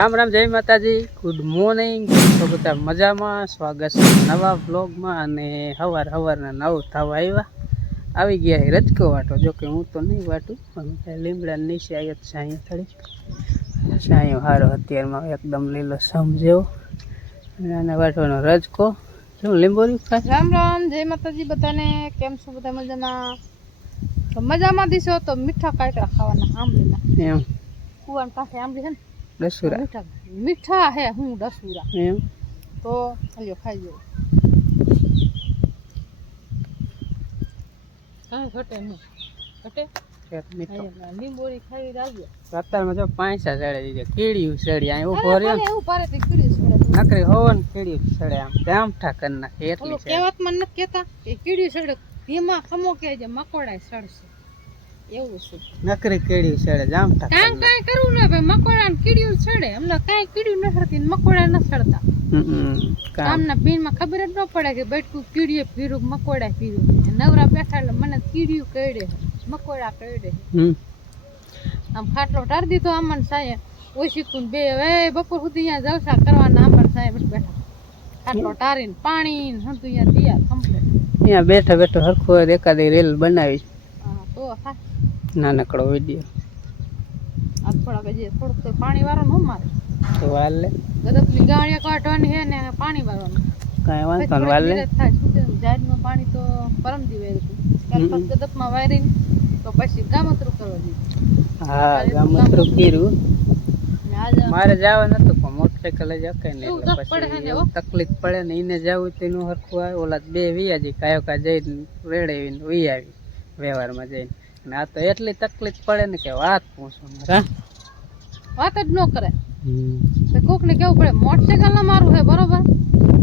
राम राम जय माताजी good morning तो बता मजा में स्वागत है नवा ब्लॉग में हवार हवार 9 थवा आई गया है रजको वाटो जो कि हूँ तो नहीं वाटू લીમડા નીચે આવ્યો છાંયો थोड़ी छांयो हारो अत्यार में एकदम लीलो समझो वाटવાનો रजको શું લીંબોરી ખાય राम राम जय माताजी बताने केम छो बता मजामा तो मजामा दिसो तो मीठा काकड़ा खावाना आंबलीना एम कुवान पासे आंबली है दसूरा मीठा मीठा है हूँ दसूरा एम तो हलियो खाई जो काई घटे नहीं घटे मीठो લીંબોરી ખાઈ રાજો અત્યારમાં જો પાંચા સડે દીધે કીડીયું સડી આ ઉભો રહ્યો ને એવું પારે તે કીડી સડે નકરી હોવન કીડીયું સડે આમ જામઠા કરી નાખે એટલી છે કહેવત માં ન કહેતા કે કીડી સડે ધીમા ખમો કે જે મકોડાય સડશે એવું છે નકરી કીડીયું સડે જામઠા કાઈ કરું ને ભાઈ મકોડા ને કીડીયું સડે અમને કાઈ કીડીયું ન સડતી મકોડા ન સડતા કામના પીન માં ખબર જ ન પડે કે બેઠું કીડીએ પીરું મકોડા પીરું નવરા બેઠા એટલે મને કીડીયું કઈડે મકોડા કઈડે આમ ખાટલો ટાર દીધો આમન સાહેબ ઓછી કુન બે હવે બપોર સુધી અહીંયા જલસા કરવાના આમન સાહેબ બેઠા ખાટલો ટારીને પાણી હંતુ અહીંયા દિયા કમ્પ્લીટ અહીંયા બેઠા બેઠો હરખો એકાદી રેલ બનાવી હા તો હા નાનકડો વિડિયો આ થોડુંક તો પાણી વાળો ન મારે તો વાલ લે ગદપની ગાણીયા કાઢવાની છે ને પાણી વાળવાનું કાંઈ વાંધો ન વાલ લે જાડમાં પાણી તો પરમ દી વેર્યું ત્યાર પછી ગદપમાં વાયરીને તો પછી ગામતરું કરવા દીધું હા ગામતરું કર્યું મારે જવાનું હતું પણ મોટરસાઇકલ જ અકાઈ ને એટલે પછી તકલીફ પડે ને એને જવું તો એનું હરખું આવે ઓલા બે વિયાજી કાયો કા જઈને રેડાવીને વી આવી વ્યવહારમાં જઈને અને આ તો એટલી તકલીફ પડે ને કે વાત પૂછો મારા વાત જ ન કરે કોક ને કેવું પડે મોટરસાઇકલ ના મારું છે બરોબર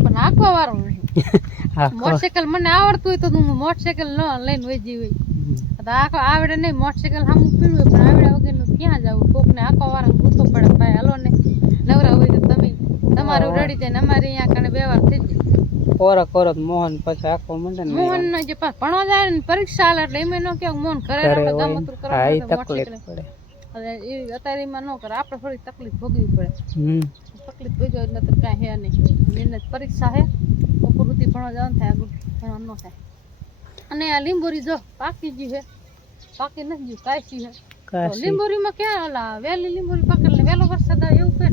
પણ આખવા વાળું નહીં મોટરસાઇકલ મને આવડતું હોય તો હું મોટરસાઇકલ ન લઈને વહી હોય આખો આવડે નહીં મોટરસાઇકલ સામું પીડું પણ આવડ્યા વગરનું ક્યાં જવું કોક ને આખો વાળા ગુસ્સો પડે ભાઈ હલો ને નવરા હોય તો તમે તમારું રડી જાય ને અમારે અહીંયા કને વ્યવહાર થઈ જાય કોરો કોરો મોહન પછી આખો મંડે ને મોહન નો જે ભણવા જાય ને પરીક્ષા આલે એટલે એમ ન કે મોહન કરે આપણે ગામતરું કરવા તકલીફ પડે હવે એ અત્યારે એમાં ન કરે આપણે થોડી તકલીફ ભોગવવી પડે તકલીફ ભોગવે નતર કાંઈ હે નહીં એને પરીક્ષા હે બપોર સુધી ભણવા જવાનું થાય આગળ ભણવા ન થાય અને આ લીંબોરી જો પાકી ગઈ છે પાકી નથી ગયું કાચી છે લીંબોરીમાં ક્યાં ઓલા વહેલી લીંબોરી પાકે એટલે વહેલો વરસાદ આવે એવું કે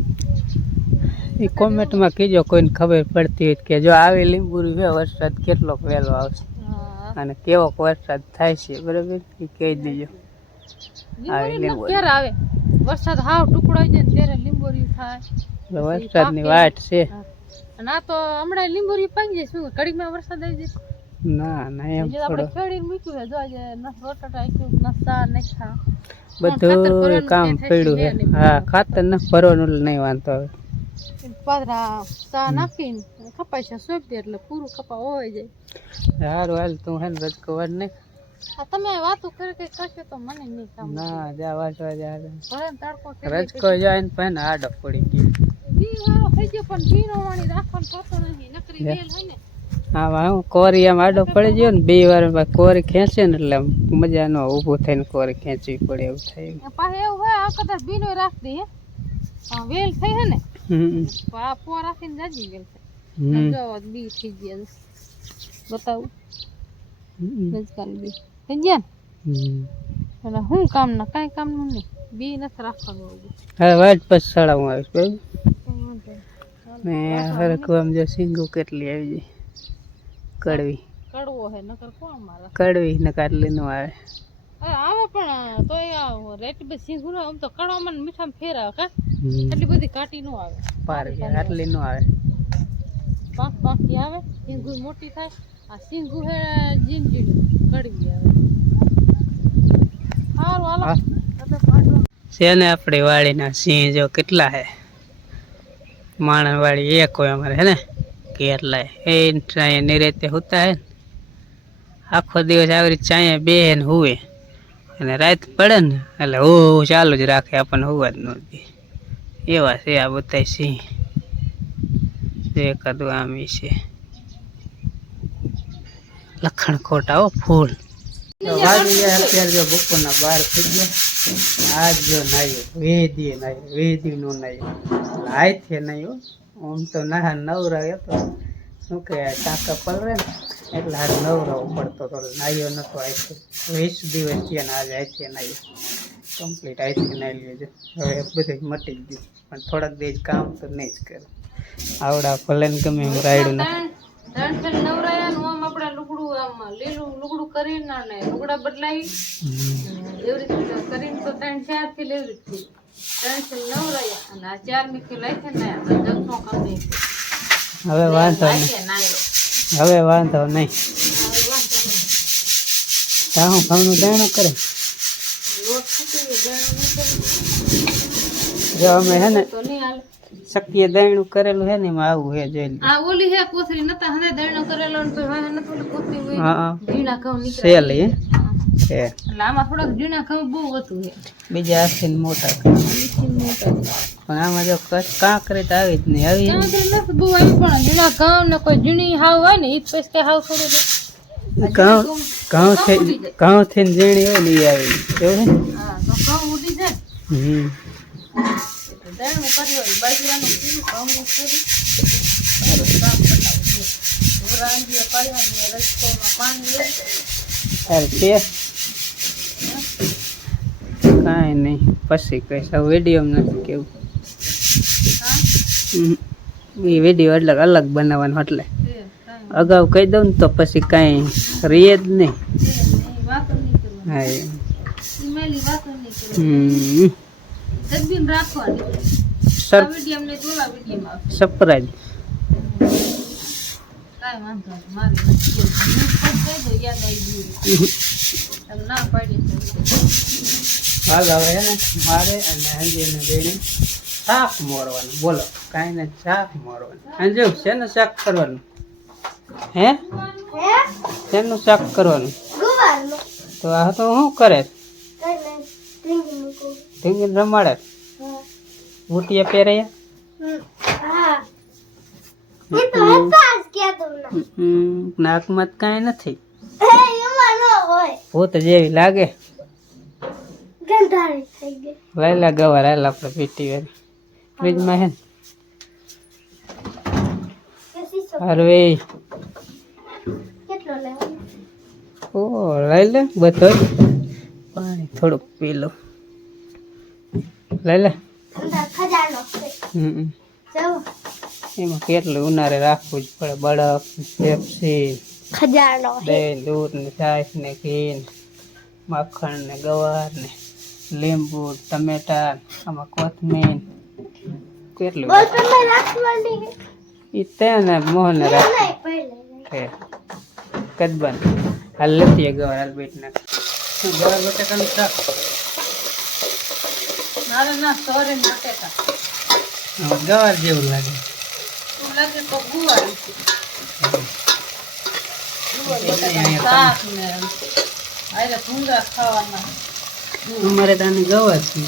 એ કોમેન્ટમાં કીજો કોઈને ખબર પડતી હોય કે જો આવી લીંબોરી છે વરસાદ કેટલો વહેલો આવશે અને કેવો વરસાદ થાય છે બરાબર એ કહી દેજો ક્યારે આવે વરસાદ હાવ ટુકડાઈ જાય ત્યારે લીંબોરી થાય વરસાદની વાટ છે અને આ તો હમણાં લીંબોરી પાકી જાય શું કડીમાં વરસાદ આવી જાય ના ના એમ આપણે ખેડીને મૂક્યું છે જો આજે રોટટા આખ્યું નસા નખા બધું કામ પડ્યું છે હા ખાતર ન ભરવાનું નહીં વાંધો આવે પાદરા ચા નાખીને કપાય છે સોંપ દે એટલે પૂરું કપા હોય જાય સારું હાલ તું હે ને રજકો વાળ નહીં આ તમે વાતો કરી કઈ કરશો તો મને નહીં કામ ના જા વાંચવા જા ભલે તડકો રજકો જાય ને પણ આડો પડી ગયો બી વાળો થઈ ગયો પણ બીનો વાણી રાખવાનું થતો નથી નકરી વેલ હોય ને હા હું કોરી આમ આડો પડી ગયો ને બે વાર કોરી ખેંચે ને એટલે મજા ન ઊભું થઈને કોરી ખેંચવી પડે એવું થાય પાસે એવું હોય આ કદાચ બીનો રાખ દે વેલ થઈ હે ને આ પો રાખીને જાજી વેલ થઈ જો બી થઈ ગયા બતાવું રજકાની બી થઈ ગયા ને હું કામ ના કાંઈ કામનું નહીં બી નથી રાખવાનું હવે વાટ પછી સડાવું આવીશ બરાબર ને હરખું આમ જો સિંગુ કેટલી આવી જાય કડવી કડવો હે નકર કોણ મારે કડવી ને કાટલી નો આવે આવે પણ તો રેટ બે સિંગુનો આમ તો કડવામાં મીઠામાં ફેર આવે કા એટલી બધી કાટી નો આવે પાર આટલી નો આવે પાંખ પાંખી આવે સિંગુ મોટી થાય આ સિંગુ હે જીન જીન કડવી આવે સારું હાલો છે ને આપણે વાડીના સિંહ જો કેટલા હે માણસ વાડી એક હોય અમારે હે ને કેટલાય એ નિરેતે હોતા હે આખો દિવસ આવી ચાયા બે ને હુવે અને રાત પડે ને એટલે હું ચાલુ જ રાખે આપણને હુવા જ નહોતી એવા છે આ બધા સિંહ એકાદું આમી છે લખણ ખોટા હો ફૂલ વાગી ગયા અત્યારે જો બપોરના 12 થઈ ગયા. આજ જો નાયો વેદી નો નાયો હાથે નાયો. આમ તો ના નવરા હતો શું કે ટાંકા પલરે ને એટલે હાથ નવરો પડતો તો નાયો નતો. હાથે 20 દિવસ થયા ને આજે હાથે નાયો કમ્પ્લીટ. હાથે નાઈ લેજો હવે બધું મટી ગયું પણ થોડાક દેજ કામ તો નહીં જ કરે. આવડા ભલે ને ગમે એમ રાયડું ના નવરાયા નું આમ આપડે લુગડું આમ લીલું લુગડું કરીને ને લુગડા બદલાવી એવી રીતે કરીને તો 3-4 થી લેવી જ 3 નવરાયા અને આ 4 મીઠી લાખે ને જગનો કામ નહીં. હવે વાંધો નહીં. હું ઘઉંનું દાણું કરે લોટ ફૂટી ગયો જો અમે હે ને તો નહીં હાલે. શક્ય દયણું કરેલું હે ને એમાં આવું હે જોઈ લે. આ ઓલી હે કોથરી નતા હને દળનો કરેલો ને તો હવે નતો ઓલી કોથરી હોય હા ઝીણા ઘઉં નીકળે સેલ હે છે એટલે આમાં થોડાક ઝીણા ઘઉં બહુ હતું હે બીજા હાથથી મોટા પણ આમાં જો કાંકરી તો આવી જ નહીં આવી ત્યાં તો નથી બહુ આવી પણ ઝીણા ઘઉં ને કોઈ ઝીણી હાવ હોય ને ઈ પછી હાવ થોડું ઘઉં થી ઝીણી હોય ને ઈ આવી એવું હે. હા તો ઘઉં ઉડી જાય દળનું કર્યું બાજરાનું કર્યું ઘઉંનું કર્યું કામ બનાવ્યું રાંધીએ પાડ્યા રસકોમાં પાણી લે અરે તે કાંઈ નહીં પછી કહીશ. હવે વિડીયો નથી કેવું એ વિડીયો એટલે અલગ બનાવવાનો એટલે અગાઉ કહી દઉં ને તો પછી કાંઈ રીએ જ નહીં. વાતો નહીં કરવાની હા ઈમેલી વાતો નહીં કરવાની દબીને રાખવાની આ વિડીયો ને તોલા વિડીયોમાં સરપ્રાઈઝ કાંઈ વાંધો નહીં મારી કહી દો યાદ આવી ગયું તમે ના પાડી હાલ હવે હે ને મારે અને અંજીને બેને શાક મોરવાનું. બોલો કાંઈ ને શાક મોરવાનું. અંજુ શેનું શાક કરવાનું હે શેનું શાક કરવાનું તો આ તો શું કરે ઢીંગીને રમાડે બુટિયા પહેર્યા નાકમાં કાંઈ નથી ભૂત જેવી લાગે. લાયલા ગવાર હાલ આપણે પીટી વાળી ફ્રીજમાં હે ને હારવે ઓ લઈ લે બધો પાણી થોડુંક પી લો લઈ લે. એમાં કેટલું ઉનાળે રાખવું જ પડે. બરફ પેપ્સી દહીં દૂધ ને છાશ ને ઘી ને માખણ ને ગવાર ને લીંબુ ટમેટા આમાં કોથમીર કેટલું એ તેને મોહને રાખે કદબન હાલ લેતી ગવાર હાલ બેટ નાખ ગવાર બટાકાનું શાક મારે ના સોરે બટેકા ગવાર જેવું લાગે લાગે તો ગુવાળી શાક ને આરે ભૂંગળા ખાવાના અમારે તાને ગવાર છે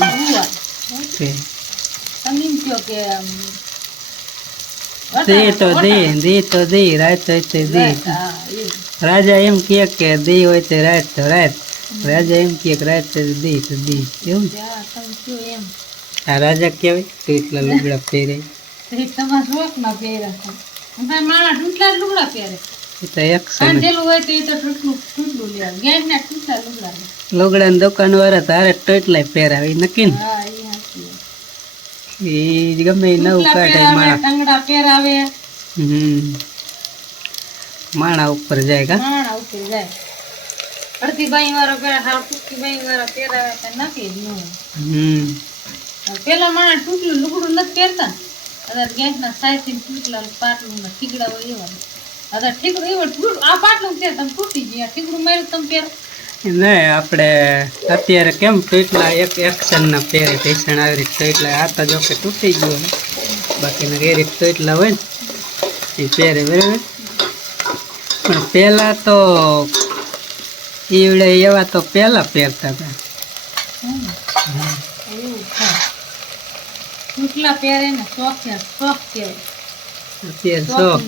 ગુવાર છે તમે કયો કે દે તો દે રાત હોય તો દે. રાજા એમ કે દે હોય તો રાત રાજા એમ કે રાત તો દે એવું આ રાજા કહેવાય તો એટલા લુગડા પહેરે તમારા શોખ ના પહેરા મારા ટૂટલા લુગડા પહેરે એ તો એક્શન હોય તો એ તો ટૂટલું લે ગેસ ના ટૂટલા લુગડા લુગડાની દુકાન વાળા તારે ટોટલાય પહેરાવે નક્કી ને હા એ હાચી એ ગમે એ નવું કાઢે માણા ટંગડા પહેરાવે માણા ઉપર જાય કા માણા ઉપર જાય અડધી બાઈ વાળા પહેરા હાર ટૂંકી બાઈ વાળા પહેરાવે તો નથી જ ન પેલા માણા ટૂટલું લુગડું નથી પહેરતા અત્યારે ગેસ ના સાઈથી ટૂટલા પાટલું ના ઠીકડા હોય એવા અત્યારે ઠીકડું એવો આ પાટલું છે તમે તૂટી ગયા ઠીકડું માર્યું તમે પહેરો નહીં આપણે અત્યારે કેમ ટૂટલા એક એક્શન ના પહેરે ટેશન આવી રીતે ટૂટલા આ તો જો કે તૂટી ગયો બાકીના એ રીતે ટૂટલા હોય ને એ પહેરે બરાબર. પણ પહેલા તો ઈવડે એવા તો પહેલા પહેરતા હતા એવું થાય ટૂટલા પહેરે ને શોખ કહેવાય અત્યારે શોખ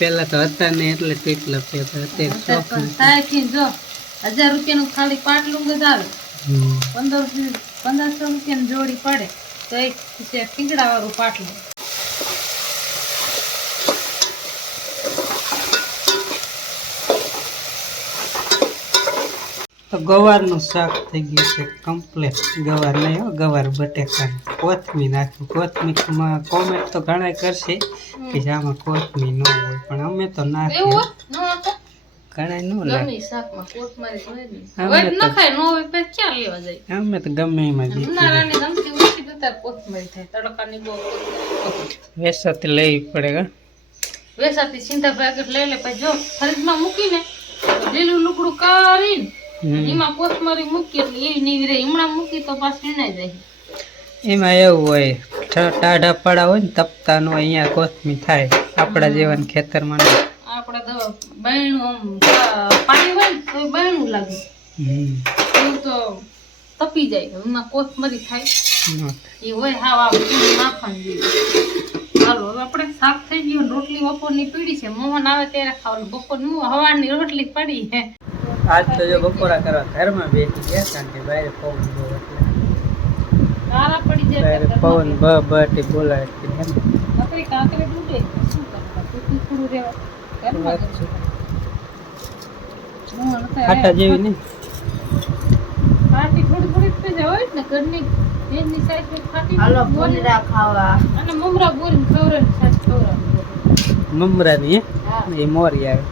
પેલા તો હતા ને એટલે કેટલા પેલા અત્યારે શોખ નથી. સાહેબ જો 1000 રૂપિયાનું ખાલી પાટલું જ આવે, 1500 રૂપિયાની જોડી પડે તો એક ટીંગડા વાળું પાટલું. તો ગવારનું શાક થઈ ગયું છે કમ્પ્લીટ. ગવાર નહીં હો, ગવાર બટેકા કોથમી નાખ્યું. કોથમીમાં કોમેન્ટ તો ઘણા કરશે કે જે આમાં કોથમી ન હોય, પણ અમે તો નાખીએ. એવું ન હતો ઘણા ન લાગે. ગમે શાકમાં કોથમરી હોય ને હોય ન ખાય, ન હોય પછી ક્યાં લેવા જાય. અમે તો ગમે એમાં જીતી ઉનાળાની ગમતી ઓછી તો કોથમરી થાય, તડકાની બહુ વેસાથી લેવી પડે કા. વેસાતી સિંધા પેકેટ લઈ લે, પછી જો ફ્રીજમાં મૂકીને લીલું લુકડું કરીને એમાં કોથમરી મૂકી એટલે એવી નીવી રહે. હમણાં મૂકી તો પાછી વીણાઈ જાય. એમાં એવું હોય ટાઢા પડા હોય ને તપતા નો અહીંયા કોથમી થાય, આપણા જેવાને ખેતરમાં નહીં. આપણે તો બહેણું આમ પાણી હોય ને તો બહેણું લાગે, એવું તો તપી જાય. એમાં કોથમરી થાય એ હોય હાવ આ નાખવાનું જોઈએ. ચાલો હવે આપણે શાક થઈ ગયું, રોટલી બપોરની પીડી છે. મોહન આવે ત્યારે ખાવાનું. બપોરની હવારની રોટલી પડી હે. આજ તો જો બપોરા કરવા ઘરમાં બેસી ગયા, કારણ કે બહાર પવન બહુ એટલે તારા પડી જાય બહાર પવન બટી બોલાવે એટલે એમ. નકરી કાંકરે ડૂબે શું કરતા થોડું થોડું રહેવા ઘરમાં જ. મોહન ખાટા જેવી નહીં. ખાટી થોડી થોડી થઈ જાય હોય ને ઘરની એની સાઈડ પર ખાટી બોલરા ખાવા અને મમરા બોરીને ખવરાની સાઈડ ખવરાની મમરાની હે હા એ મોરી આવે.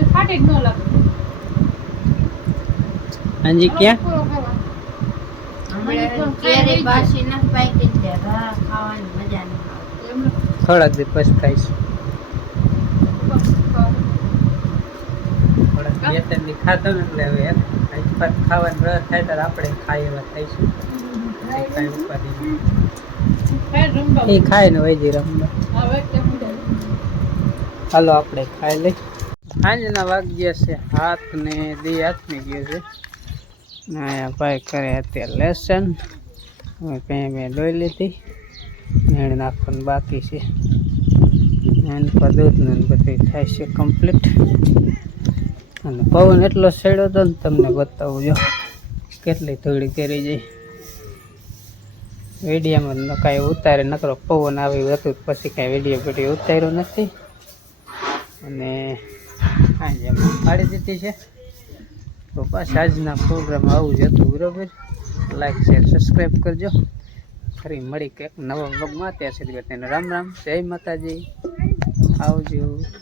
એ ખાટી જ ન લાગે. હાજી ક્યાં પૂરો ખાવા થોડાક દિવસ પછી ખાઈશ. થોડાક બે ત્રણ દી ખાતો ને એટલે હવે ખાવાનું રસ થાય ત્યારે આપણે ખાઈ એવા થઈશું. કાંઈ ઉપાધિ નહીં. એ ખાય ને વૈજી રમવા. હાલો આપણે ખાઈ લઈ. સાંજના વાગ્યા છે 7 ને 2 હાથમી ગયો છે. અહીંયા ભાઈ કરે અત્યારે લેસન. હવે કંઈ મેં દોઈ લીધી, એને નાખવાનું બાકી છે. એને પર દૂધનું બધું થાય છે કમ્પ્લીટ. અને પવન એટલો છેડ્યો હતો ને તમને બતાવું જો કેટલી થોડી કરી જાય. વિડીયોમાં કાંઈ ઉતારે નકરો પવન આવ્યું હતું, પછી કાંઈ વિડીયો ઉતાર્યો નથી. અને આજે અમે પાડી દીધી છે. તો બસ આજના પ્રોગ્રામ આવું જ હતું. બરાબર, લાઈક શેર સબસ્ક્રાઈબ કરજો. ફરી મળી કંઈક નવા વ્લોગમાં. ત્યાં સુધી બધાને રામ રામ, જય માતાજી, આવજો.